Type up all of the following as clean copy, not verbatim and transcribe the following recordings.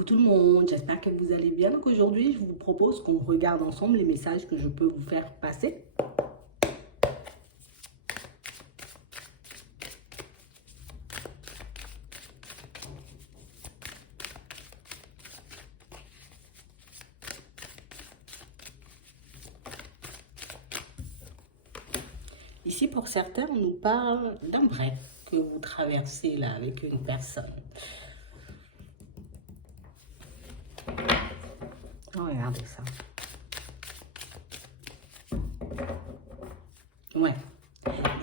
Coucou tout le monde, j'espère que vous allez bien. Donc aujourd'hui, je vous propose qu'on regarde ensemble les messages que je peux vous faire passer. Ici, pour certains, on nous parle d'un break que vous traversez là avec une personne. Regardez ça. Ouais.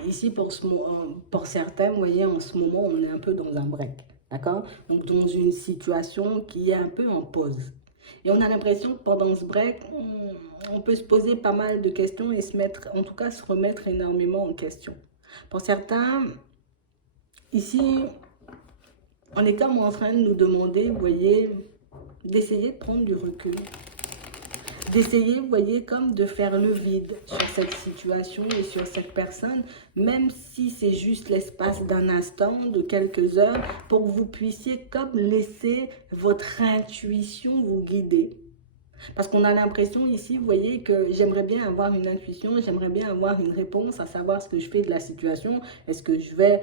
Ici, pour certains, vous voyez, en ce moment, on est un peu dans un break. D'accord? Donc, dans une situation qui est un peu en pause. Et on a l'impression que pendant ce break, on peut se poser pas mal de questions et se mettre, en tout cas, se remettre énormément en question. Pour certains, ici, on est comme en train de nous demander, vous voyez, d'essayer de prendre du recul. D'essayer, vous voyez, comme de faire le vide sur cette situation et sur cette personne, même si c'est juste l'espace d'un instant, de quelques heures, pour que vous puissiez comme laisser votre intuition vous guider. Parce qu'on a l'impression ici, vous voyez, que j'aimerais bien avoir une intuition, j'aimerais bien avoir une réponse, à savoir ce que je fais de la situation. Est-ce que je vais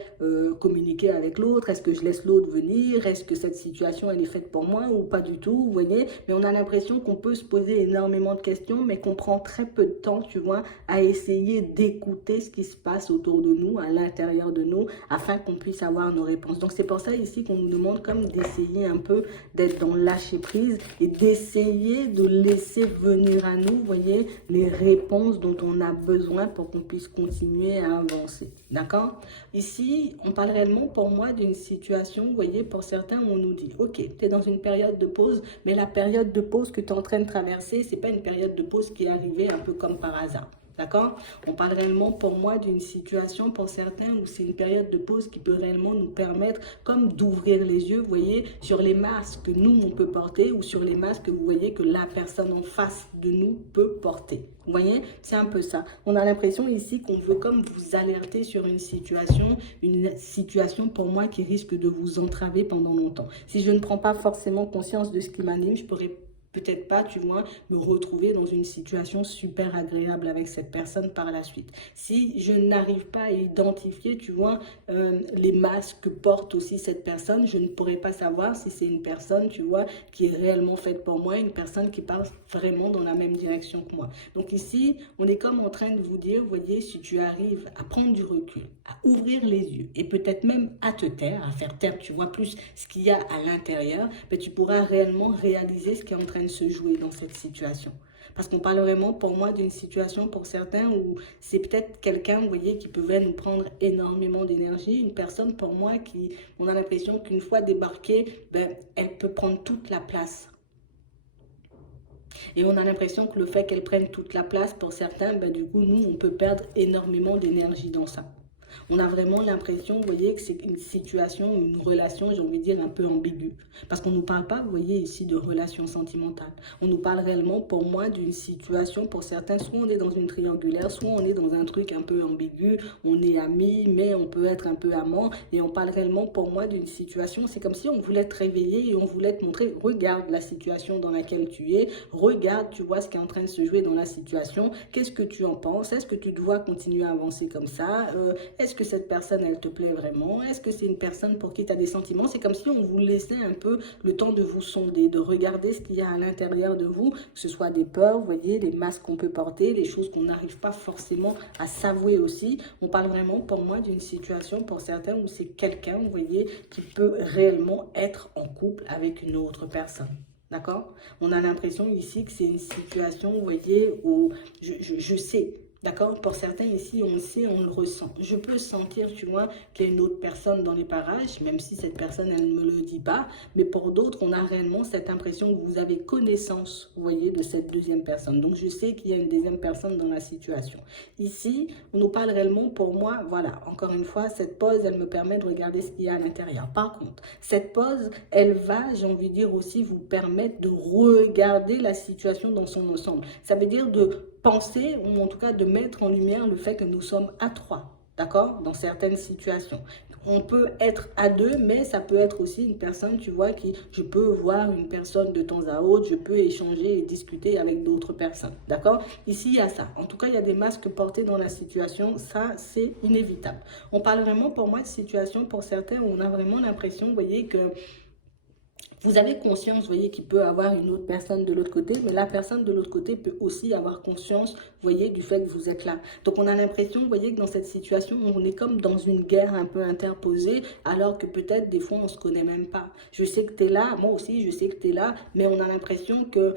communiquer avec l'autre? Est-ce que je laisse l'autre venir? Est-ce que cette situation, elle est faite pour moi ou pas du tout? Vous voyez? Mais on a l'impression qu'on peut se poser énormément de questions, mais qu'on prend très peu de temps, tu vois, à essayer d'écouter ce qui se passe autour de nous, à l'intérieur de nous, afin qu'on puisse avoir nos réponses. Donc, c'est pour ça ici qu'on nous demande comme d'essayer un peu d'être dans le lâcher prise et d'essayer de laisser venir à nous, vous voyez, les réponses dont on a besoin pour qu'on puisse continuer à avancer. D'accord? Ici, on parle réellement pour moi d'une situation, vous voyez, pour certains, où on nous dit, ok, tu es dans une période de pause, mais la période de pause que tu es en train de traverser, c'est pas une période de pause qui est arrivée un peu comme par hasard. D'accord? On parle réellement pour moi d'une situation pour certains où c'est une période de pause qui peut réellement nous permettre comme d'ouvrir les yeux, vous voyez, sur les masques que nous, on peut porter ou sur les masques que vous voyez que la personne en face de nous peut porter. Vous voyez, c'est un peu ça. On a l'impression ici qu'on veut comme vous alerter sur une situation pour moi qui risque de vous entraver pendant longtemps. Si je ne prends pas forcément conscience de ce qui m'anime, je pourrais peut-être pas, tu vois, me retrouver dans une situation super agréable avec cette personne par la suite. Si je n'arrive pas à identifier, tu vois, les masques que porte aussi cette personne, je ne pourrais pas savoir si c'est une personne, tu vois, qui est réellement faite pour moi, une personne qui part vraiment dans la même direction que moi. Donc ici, on est comme en train de vous dire, vous voyez, si tu arrives à prendre du recul, à ouvrir les yeux et peut-être même à te taire, à faire taire, tu vois, plus ce qu'il y a à l'intérieur, ben, tu pourras réellement réaliser ce qui est en train de se jouer dans cette situation. Parce qu'on parle vraiment pour moi d'une situation pour certains où c'est peut-être quelqu'un, vous voyez, qui pouvait nous prendre énormément d'énergie. Une personne pour moi qui, on a l'impression qu'une fois débarquée, ben, elle peut prendre toute la place. Et on a l'impression que le fait qu'elle prenne toute la place, pour certains, ben, du coup, nous, on peut perdre énormément d'énergie dans ça. On a vraiment l'impression, vous voyez, que c'est une situation, une relation, j'ai envie de dire, un peu ambiguë. Parce qu'on ne nous parle pas, vous voyez, ici de relation sentimentale. On nous parle réellement, pour moi, d'une situation, pour certains, soit on est dans une triangulaire, soit on est dans un truc un peu ambigu, on est amis, mais on peut être un peu amant, et on parle réellement, pour moi, d'une situation, c'est comme si on voulait te réveiller et on voulait te montrer, regarde la situation dans laquelle tu es, regarde, tu vois ce qui est en train de se jouer dans la situation, qu'est-ce que tu en penses, est-ce que tu dois continuer à avancer comme ça, est-ce que cette personne, elle te plaît vraiment? Est-ce que c'est une personne pour qui tu as des sentiments? C'est comme si on vous laissait un peu le temps de vous sonder, de regarder ce qu'il y a à l'intérieur de vous, que ce soit des peurs, vous voyez, les masques qu'on peut porter, les choses qu'on n'arrive pas forcément à s'avouer aussi. On parle vraiment pour moi d'une situation pour certains où c'est quelqu'un, vous voyez, qui peut réellement être en couple avec une autre personne. D'accord? On a l'impression ici que c'est une situation, vous voyez, où je sais. D'accord? Pour certains ici, on le sait, on le ressent. Je peux sentir, tu vois, qu'il y a une autre personne dans les parages, même si cette personne, elle ne me le dit pas. Mais pour d'autres, on a réellement cette impression que vous avez connaissance, vous voyez, de cette deuxième personne. Donc, je sais qu'il y a une deuxième personne dans la situation. Ici, on nous parle réellement, pour moi, voilà, encore une fois, cette pause, elle me permet de regarder ce qu'il y a à l'intérieur. Par contre, cette pause, elle va, j'ai envie de dire aussi, vous permettre de regarder la situation dans son ensemble. Ça veut dire de penser, ou en tout cas de mettre en lumière le fait que nous sommes à trois, d'accord, dans certaines situations. on peut être à deux, mais ça peut être aussi une personne, tu vois, je peux voir une personne de temps à autre, je peux échanger et discuter avec d'autres personnes, d'accord? Ici, il y a ça. En tout cas, il y a des masques portés dans la situation, ça, c'est inévitable. On parle vraiment, pour moi, de situation, pour certains, où on a vraiment l'impression, vous voyez, que vous avez conscience, vous voyez, qu'il peut avoir une autre personne de l'autre côté, mais la personne de l'autre côté peut aussi avoir conscience, vous voyez, du fait que vous êtes là. Donc, on a l'impression, vous voyez, que dans cette situation, on est comme dans une guerre un peu interposée, alors que peut-être, des fois, on ne se connaît même pas. Je sais que tu es là, moi aussi, je sais que tu es là, mais on a l'impression que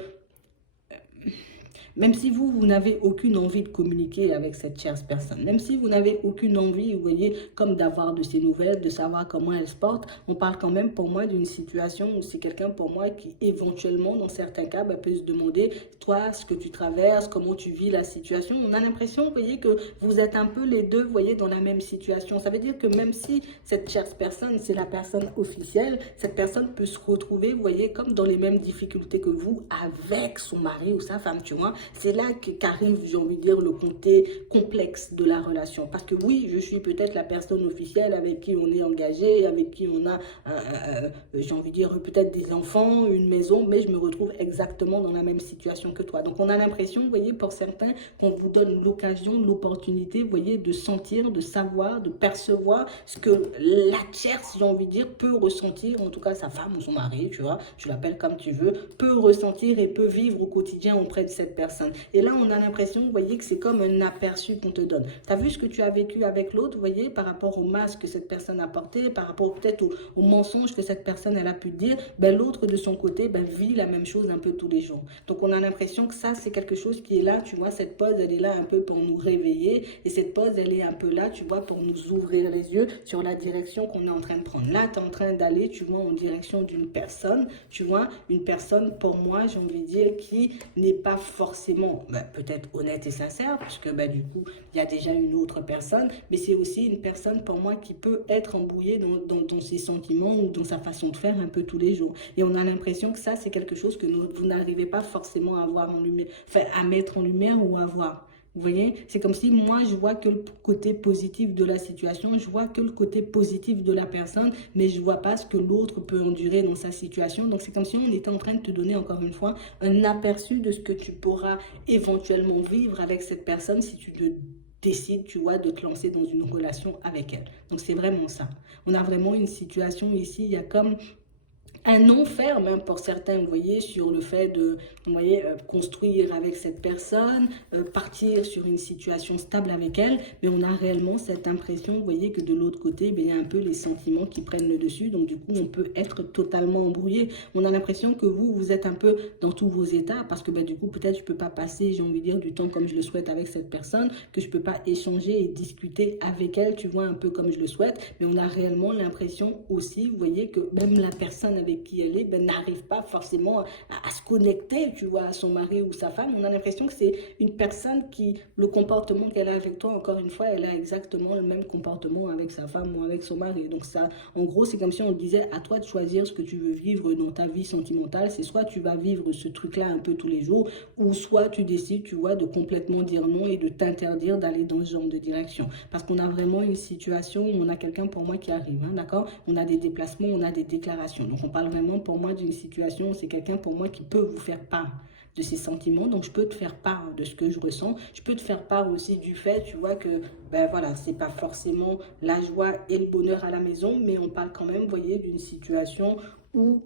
même si vous n'avez aucune envie de communiquer avec cette chère personne, même si vous n'avez aucune envie, vous voyez, comme d'avoir de ses nouvelles, de savoir comment elle se porte, on parle quand même pour moi d'une situation où c'est quelqu'un pour moi qui éventuellement, dans certains cas, peut se demander, toi, ce que tu traverses, comment tu vis la situation. On a l'impression, vous voyez, que vous êtes un peu les deux, vous voyez, dans la même situation. Ça veut dire que même si cette chère personne, c'est la personne officielle, cette personne peut se retrouver, vous voyez, comme dans les mêmes difficultés que vous, avec son mari ou sa femme, tu vois. C'est là qu'arrive, j'ai envie de dire, le côté complexe de la relation. Parce que oui, je suis peut-être la personne officielle avec qui on est engagé, avec qui on a, j'ai envie de dire, peut-être des enfants, une maison, mais je me retrouve exactement dans la même situation que toi. Donc on a l'impression, vous voyez, pour certains, qu'on vous donne l'occasion, l'opportunité, vous voyez, de sentir, de savoir, de percevoir ce que la tierce, j'ai envie de dire, peut ressentir, en tout cas sa femme ou son mari, tu vois, tu l'appelles comme tu veux, peut ressentir et peut vivre au quotidien auprès de cette personne. Et là, on a l'impression, vous voyez, que c'est comme un aperçu qu'on te donne. Tu as vu ce que tu as vécu avec l'autre, vous voyez, par rapport au masque que cette personne a porté, par rapport peut-être au mensonge que cette personne, elle a pu dire, l'autre de son côté, vit la même chose un peu tous les jours. Donc, on a l'impression que ça, c'est quelque chose qui est là, tu vois, cette pause, elle est là un peu pour nous réveiller, et cette pause, elle est un peu là, tu vois, pour nous ouvrir les yeux sur la direction qu'on est en train de prendre. Là, tu es en train d'aller, tu vois, en direction d'une personne, tu vois, une personne, pour moi, j'ai envie de dire, qui n'est pas forcément peut-être honnête et sincère, parce que du coup, il y a déjà une autre personne, mais c'est aussi une personne pour moi qui peut être embrouillée dans ses sentiments ou dans sa façon de faire un peu tous les jours. Et on a l'impression que ça, c'est quelque chose que vous n'arrivez pas forcément à avoir en lumière, enfin, à mettre en lumière ou à voir. Vous voyez, c'est comme si moi, je vois que le côté positif de la situation, je vois que le côté positif de la personne, mais je ne vois pas ce que l'autre peut endurer dans sa situation. Donc, c'est comme si on était en train de te donner, encore une fois, un aperçu de ce que tu pourras éventuellement vivre avec cette personne si tu décides, tu vois, de te lancer dans une relation avec elle. Donc, c'est vraiment ça. On a vraiment une situation ici, il y a comme un non ferme pour certains, vous voyez, sur le fait de, vous voyez, construire avec cette personne, partir sur une situation stable avec elle, mais on a réellement cette impression, vous voyez, que de l'autre côté, il y a un peu les sentiments qui prennent le dessus, donc du coup, on peut être totalement embrouillé. On a l'impression que vous êtes un peu dans tous vos états, parce que du coup, peut-être je ne peux pas passer, j'ai envie de dire, du temps comme je le souhaite avec cette personne, que je ne peux pas échanger et discuter avec elle, tu vois, un peu comme je le souhaite, mais on a réellement l'impression aussi, vous voyez, que même la personne avec qui elle est, n'arrive pas forcément à se connecter, tu vois, à son mari ou sa femme. On a l'impression que c'est une personne qui, le comportement qu'elle a avec toi, encore une fois, elle a exactement le même comportement avec sa femme ou avec son mari. Donc ça, en gros, c'est comme si on disait à toi de choisir ce que tu veux vivre dans ta vie sentimentale. C'est soit tu vas vivre ce truc-là un peu tous les jours, ou soit tu décides, tu vois, de complètement dire non et de t'interdire d'aller dans ce genre de direction. Parce qu'on a vraiment une situation où on a quelqu'un pour moi qui arrive, hein, d'accord? On a des déplacements, on a des déclarations. Donc on parle vraiment pour moi d'une situation, c'est quelqu'un pour moi qui peut vous faire part de ses sentiments, donc je peux te faire part de ce que je ressens, je peux te faire part aussi du fait, tu vois, que voilà, c'est pas forcément la joie et le bonheur à la maison, mais on parle quand même, vous voyez, d'une situation où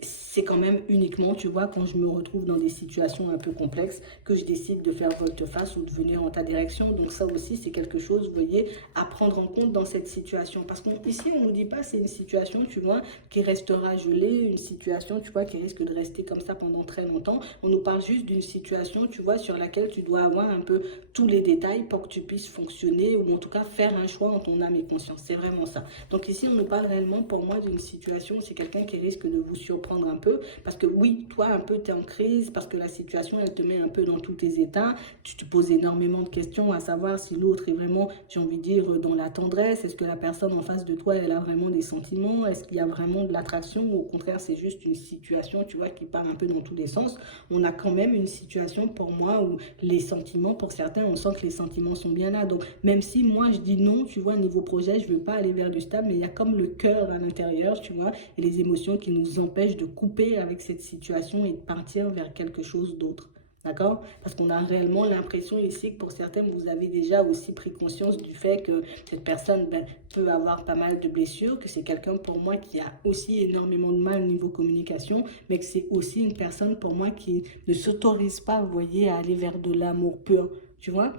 c'est quand même uniquement, tu vois, quand je me retrouve dans des situations un peu complexes, que je décide de faire volte-face ou de venir en ta direction. Donc ça aussi, c'est quelque chose, vous voyez, à prendre en compte dans cette situation. Parce qu'ici, on ne nous dit pas c'est une situation, tu vois, qui restera gelée, une situation, tu vois, qui risque de rester comme ça pendant très longtemps. On nous parle juste d'une situation, tu vois, sur laquelle tu dois avoir un peu tous les détails pour que tu puisses fonctionner ou en tout cas faire un choix en ton âme et conscience. C'est vraiment ça. Donc ici, on nous parle réellement pour moi d'une situation, c'est quelqu'un qui risque de vous surprendre un peu peu, parce que oui, toi, un peu, tu es en crise, parce que la situation, elle te met un peu dans tous tes états, tu te poses énormément de questions, à savoir si l'autre est vraiment, j'ai envie de dire, dans la tendresse, est-ce que la personne en face de toi, elle a vraiment des sentiments, est-ce qu'il y a vraiment de l'attraction, ou au contraire, c'est juste une situation, tu vois, qui part un peu dans tous les sens. On a quand même une situation, pour moi, où les sentiments, pour certains, on sent que les sentiments sont bien là. Donc, même si moi, je dis non, tu vois, niveau projet, je veux pas aller vers du stable, mais il y a comme le cœur à l'intérieur, tu vois, et les émotions qui nous empêchent de couper avec cette situation et de partir vers quelque chose d'autre. D'accord? Parce qu'on a réellement l'impression ici que pour certains, vous avez déjà aussi pris conscience du fait que cette personne peut avoir pas mal de blessures, que c'est quelqu'un pour moi qui a aussi énormément de mal au niveau communication, mais que c'est aussi une personne pour moi qui ne s'autorise pas, vous voyez, à aller vers de l'amour pur. Tu vois?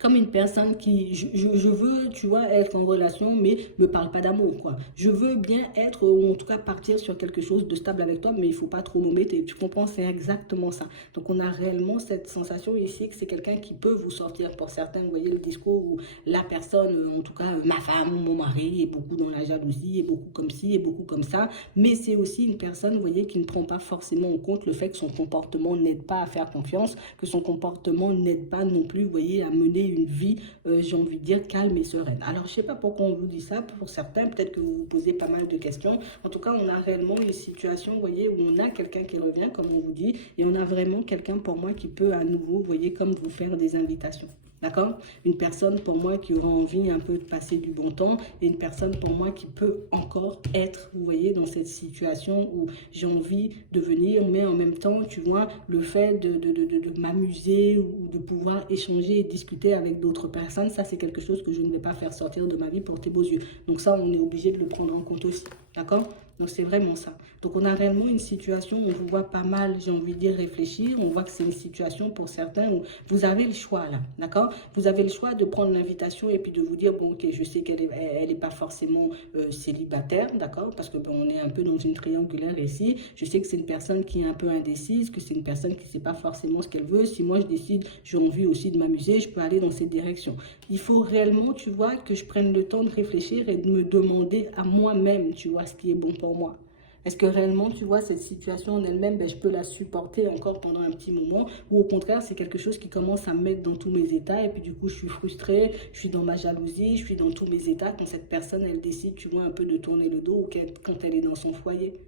Comme une personne qui, je veux, tu vois, être en relation, mais me parle pas d'amour, quoi. Je veux bien être, ou en tout cas partir sur quelque chose de stable avec toi, mais il faut pas trop nous mettre, tu comprends, c'est exactement ça. Donc on a réellement cette sensation ici que c'est quelqu'un qui peut vous sortir, pour certains, vous voyez le discours où la personne, en tout cas ma femme ou mon mari, est beaucoup dans la jalousie, est beaucoup comme ci, est beaucoup comme ça, mais c'est aussi une personne, vous voyez, qui ne prend pas forcément en compte le fait que son comportement n'aide pas à faire confiance, que son comportement n'aide pas non plus, vous voyez, à mener une vie, j'ai envie de dire, calme et sereine. Alors, je ne sais pas pourquoi on vous dit ça. Pour certains, peut-être que vous vous posez pas mal de questions. En tout cas, on a réellement une situation, vous voyez, où on a quelqu'un qui revient, comme on vous dit, et on a vraiment quelqu'un pour moi qui peut à nouveau, vous voyez, comme vous faire des invitations. D'accord? Une personne pour moi qui aura envie un peu de passer du bon temps et une personne pour moi qui peut encore être, vous voyez, dans cette situation où j'ai envie de venir, mais en même temps, tu vois, le fait de m'amuser ou de pouvoir échanger et discuter avec d'autres personnes, ça c'est quelque chose que je ne vais pas faire sortir de ma vie pour tes beaux yeux. Donc ça, on est obligé de le prendre en compte aussi. D'accord? Donc c'est vraiment ça. Donc on a réellement une situation où on vous voit pas mal, j'ai envie de dire, réfléchir. On voit que c'est une situation pour certains où vous avez le choix là, d'accord? Vous avez le choix de prendre l'invitation et puis de vous dire, bon ok, je sais qu'elle est pas forcément célibataire, d'accord? Parce que bon, on est un peu dans une triangulaire ici. Je sais que c'est une personne qui est un peu indécise, que c'est une personne qui sait pas forcément ce qu'elle veut. Si moi je décide, j'ai envie aussi de m'amuser, je peux aller dans cette direction. Il faut réellement, tu vois, que je prenne le temps de réfléchir et de me demander à moi-même, tu vois, ce qui est bon pour moi. Est-ce que réellement, tu vois, cette situation en elle-même, je peux la supporter encore pendant un petit moment, ou au contraire, c'est quelque chose qui commence à me mettre dans tous mes états, et puis du coup, je suis frustrée, je suis dans ma jalousie, je suis dans tous mes états quand cette personne, elle décide, tu vois, un peu de tourner le dos, ou quand elle est dans son foyer.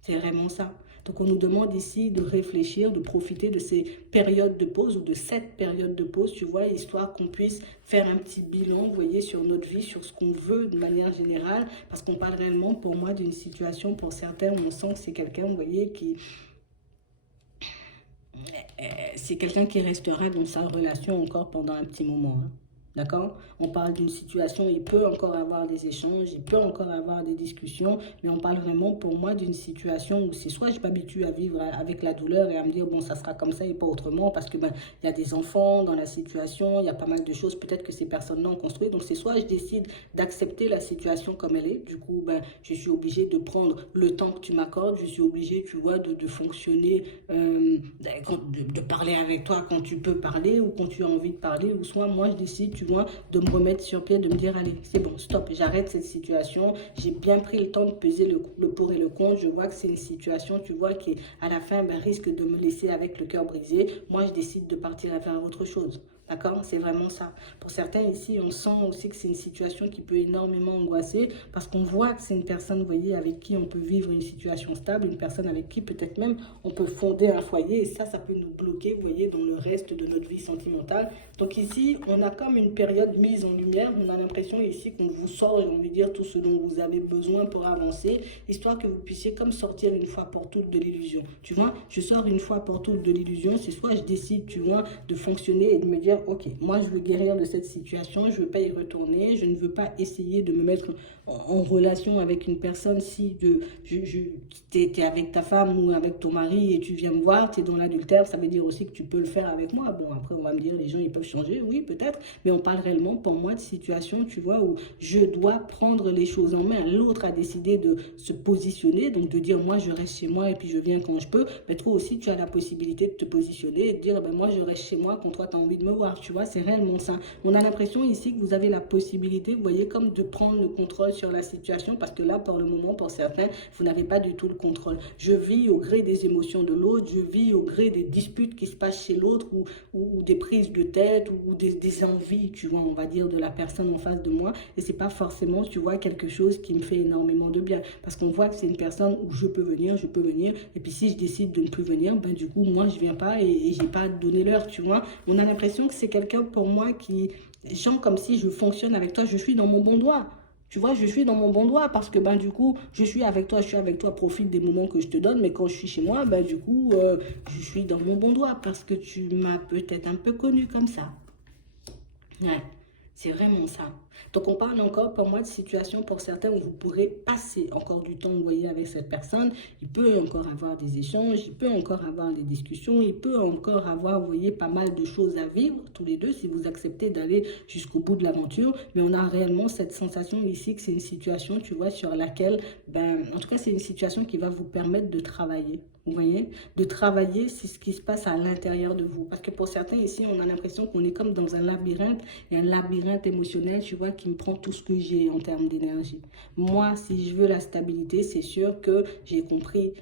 C'est vraiment ça. Donc on nous demande ici de réfléchir, de profiter de ces périodes de pause ou de cette période de pause, tu vois, histoire qu'on puisse faire un petit bilan, vous voyez, sur notre vie, sur ce qu'on veut de manière générale, parce qu'on parle réellement pour moi d'une situation, pour certains, où on sent que c'est quelqu'un, vous voyez, c'est quelqu'un qui restera dans sa relation encore pendant un petit moment, hein. D'accord? On parle d'une situation, il peut encore avoir des échanges, il peut encore avoir des discussions, mais on parle vraiment pour moi d'une situation où c'est soit je m'habitue à vivre avec la douleur et à me dire bon ça sera comme ça et pas autrement parce que il y a des enfants dans la situation, il y a pas mal de choses peut-être que ces personnes-là ont construit, donc c'est soit je décide d'accepter la situation comme elle est, du coup je suis obligée de prendre le temps que tu m'accordes, je suis obligée tu vois de fonctionner, de parler avec toi quand tu peux parler ou quand tu as envie de parler, ou soit moi je décide tu vois, de me remettre sur pied, de me dire, allez, c'est bon, stop, j'arrête cette situation. J'ai bien pris le temps de peser le pour et le contre. Je vois que c'est une situation, tu vois, qui, à la fin, risque de me laisser avec le cœur brisé. Moi, je décide de partir à faire autre chose. D'accord? C'est vraiment ça. Pour certains ici, on sent aussi que c'est une situation qui peut énormément angoisser parce qu'on voit que c'est une personne, vous voyez, avec qui on peut vivre une situation stable, une personne avec qui peut-être même on peut fonder un foyer et ça peut nous bloquer, vous voyez, dans le reste de notre vie sentimentale. Donc ici, on a comme une période mise en lumière. On a l'impression ici qu'on vous sort, j'ai envie de dire, tout ce dont vous avez besoin pour avancer, histoire que vous puissiez comme sortir une fois pour toutes de l'illusion. Tu vois, je sors une fois pour toutes de l'illusion, c'est soit je décide, tu vois, de fonctionner et de me dire, ok, moi je veux guérir de cette situation, je ne veux pas y retourner, je ne veux pas essayer de me mettre en relation avec une personne si tu es avec ta femme ou avec ton mari et tu viens me voir, tu es dans l'adultère, ça veut dire aussi que tu peux le faire avec moi. Bon, après on va me dire, les gens ils peuvent changer, oui peut-être, mais on parle réellement pour moi de situation, tu vois, où je dois prendre les choses en main. L'autre a décidé de se positionner, donc de dire moi je reste chez moi et puis je viens quand je peux, mais toi aussi tu as la possibilité de te positionner et de dire moi je reste chez moi quand toi tu as envie de me voir. pouvoir, tu vois, c'est réellement ça. On a l'impression ici que vous avez la possibilité, vous voyez, comme de prendre le contrôle sur la situation, parce que là, pour le moment, pour certains, vous n'avez pas du tout le contrôle. Je vis au gré des émotions de l'autre, je vis au gré des disputes qui se passent chez l'autre, ou des prises de tête, ou des envies, tu vois, on va dire, de la personne en face de moi, et c'est pas forcément, tu vois, quelque chose qui me fait énormément de bien, parce qu'on voit que c'est une personne où je peux venir, et puis si je décide de ne plus venir, ben du coup, moi, je viens pas, et j'ai pas donné l'heure, tu vois. On a l'impression que c'est quelqu'un pour moi qui, genre comme si je fonctionne avec toi, je suis dans mon bon droit. Tu vois, je suis dans mon bon droit parce que ben du coup, je suis avec toi, profite des moments que je te donne, mais quand je suis chez moi, ben du coup, je suis dans mon bon droit parce que tu m'as peut-être un peu connu comme ça. Ouais, c'est vraiment ça. Donc, on parle encore pour moi de situation pour certains où vous pourrez passer encore du temps, vous voyez, avec cette personne. Il peut encore avoir des échanges, il peut encore avoir des discussions, il peut encore avoir, vous voyez, pas mal de choses à vivre tous les deux si vous acceptez d'aller jusqu'au bout de l'aventure. Mais on a réellement cette sensation ici que c'est une situation, tu vois, sur laquelle, ben, en tout cas, c'est une situation qui va vous permettre de travailler. Vous voyez, de travailler, c'est ce qui se passe à l'intérieur de vous. Parce que pour certains ici, on a l'impression qu'on est comme dans un labyrinthe, et un labyrinthe émotionnel, tu vois, qui me prend tout ce que j'ai en termes d'énergie. Moi, si je veux la stabilité, c'est sûr que j'ai compris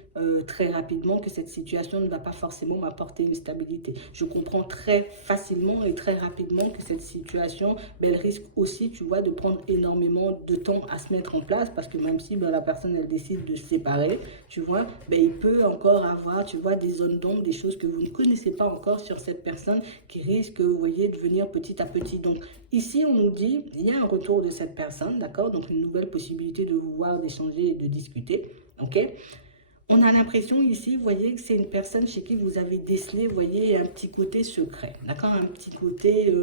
très rapidement que cette situation ne va pas forcément m'apporter une stabilité. Je comprends très facilement et très rapidement que cette situation, ben, elle risque aussi, tu vois, de prendre énormément de temps à se mettre en place, parce que même si ben, la personne, elle décide de se séparer, tu vois, ben, il peut encore avoir, tu vois, des zones d'ombre, des choses que vous ne connaissez pas encore sur cette personne qui risque, vous voyez, de venir petit à petit. Donc, ici, on nous dit, il y a un retour de cette personne, d'accord? Donc, une nouvelle possibilité de vous voir, d'échanger et de discuter, ok? On a l'impression ici, vous voyez, que c'est une personne chez qui vous avez décelé, vous voyez, un petit côté secret, d'accord? Un petit côté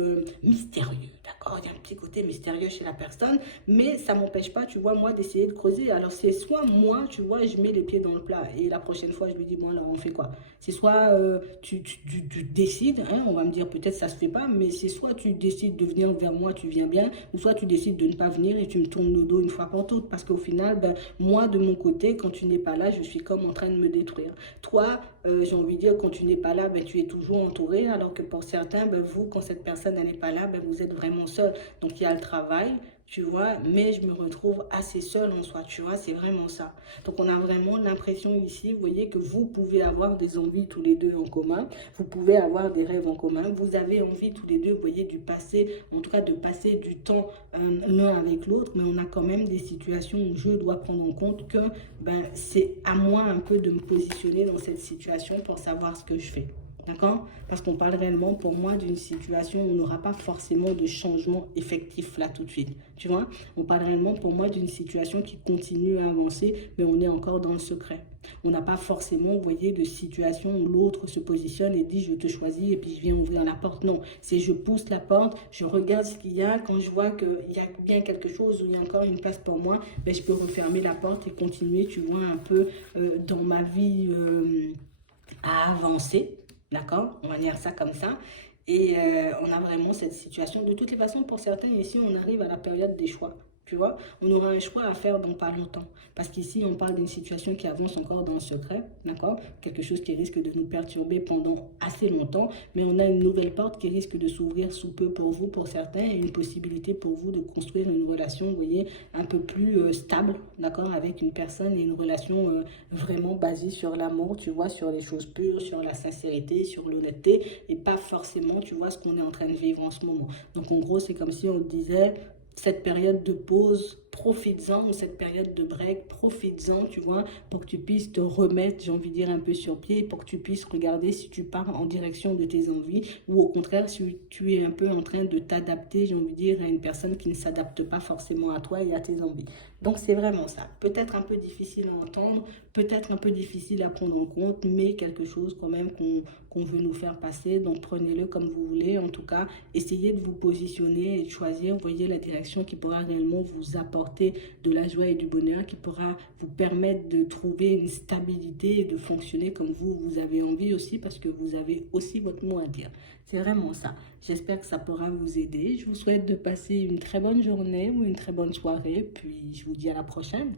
mystérieux, d'accord? Il y a un petit côté mystérieux chez la personne, mais ça ne m'empêche pas, tu vois, moi, d'essayer de creuser. Alors, c'est soit moi, tu vois, je mets les pieds dans le plat, et la prochaine fois, je lui dis, bon, alors, on fait quoi? C'est soit tu décides, hein, on va me dire, peut-être ça se fait pas, mais c'est soit tu décides de venir vers moi, tu viens bien, ou soit tu décides de ne pas venir et tu me tournes le dos une fois pour toutes, parce qu'au final, ben, moi, de mon côté, quand tu n'es pas là, je suis comme en train de me détruire. Toi, j'ai envie de dire, quand tu n'es pas là, ben, tu es toujours entouré, alors que pour certains, ben, vous, quand cette personne n'est pas là, ben, vous êtes vraiment seul. Donc, il y a le travail, tu vois, mais je me retrouve assez seule en soi, tu vois, c'est vraiment ça. Donc, on a vraiment l'impression ici, vous voyez, que vous pouvez avoir des envies tous les deux en commun, vous pouvez avoir des rêves en commun, vous avez envie tous les deux, vous voyez, du passer, en tout cas de passer du temps l'un avec l'autre, mais on a quand même des situations où je dois prendre en compte que ben, c'est à moi un peu de me positionner dans cette situation pour savoir ce que je fais. D'accord? Parce qu'on parle réellement pour moi d'une situation où on n'aura pas forcément de changement effectif là tout de suite. Tu vois? On parle réellement pour moi d'une situation qui continue à avancer, mais on est encore dans le secret. On n'a pas forcément, vous voyez, de situation où l'autre se positionne et dit je te choisis et puis je viens ouvrir la porte. Non, c'est je pousse la porte, je regarde ce qu'il y a. Quand je vois qu'il y a bien quelque chose où il y a encore une place pour moi, ben, je peux refermer la porte et continuer, tu vois, un peu dans ma vie à avancer. D'accord? On va dire ça comme ça. Et on a vraiment cette situation. De toutes les façons, pour certains, ici, on arrive à la période des choix. Tu vois, on aura un choix à faire dans pas longtemps. Parce qu'ici, on parle d'une situation qui avance encore dans le secret, d'accord? Quelque chose qui risque de nous perturber pendant assez longtemps. Mais on a une nouvelle porte qui risque de s'ouvrir sous peu pour vous, pour certains, et une possibilité pour vous de construire une relation, vous voyez, un peu plus stable, d'accord? Avec une personne et une relation vraiment basée sur l'amour, tu vois, sur les choses pures, sur la sincérité, sur l'honnêteté, et pas forcément, tu vois, ce qu'on est en train de vivre en ce moment. Donc, en gros, c'est comme si on disait cette période de pause, profites-en, ou cette période de break, profites-en, tu vois, pour que tu puisses te remettre, j'ai envie de dire, un peu sur pied, pour que tu puisses regarder si tu pars en direction de tes envies, ou au contraire, si tu es un peu en train de t'adapter, j'ai envie de dire, à une personne qui ne s'adapte pas forcément à toi et à tes envies. Donc, c'est vraiment ça. Peut-être un peu difficile à entendre, peut-être un peu difficile à prendre en compte, mais quelque chose quand même qu'on veut nous faire passer. Donc, prenez-le comme vous voulez. En tout cas, essayez de vous positionner et de choisir, voyez, la direction qui pourra réellement vous apporter de la joie et du bonheur, qui pourra vous permettre de trouver une stabilité et de fonctionner comme vous avez envie aussi, parce que vous avez aussi votre mot à dire. C'est vraiment ça. J'espère que ça pourra vous aider. Je vous souhaite de passer une très bonne journée ou une très bonne soirée, puis je vous dis à la prochaine.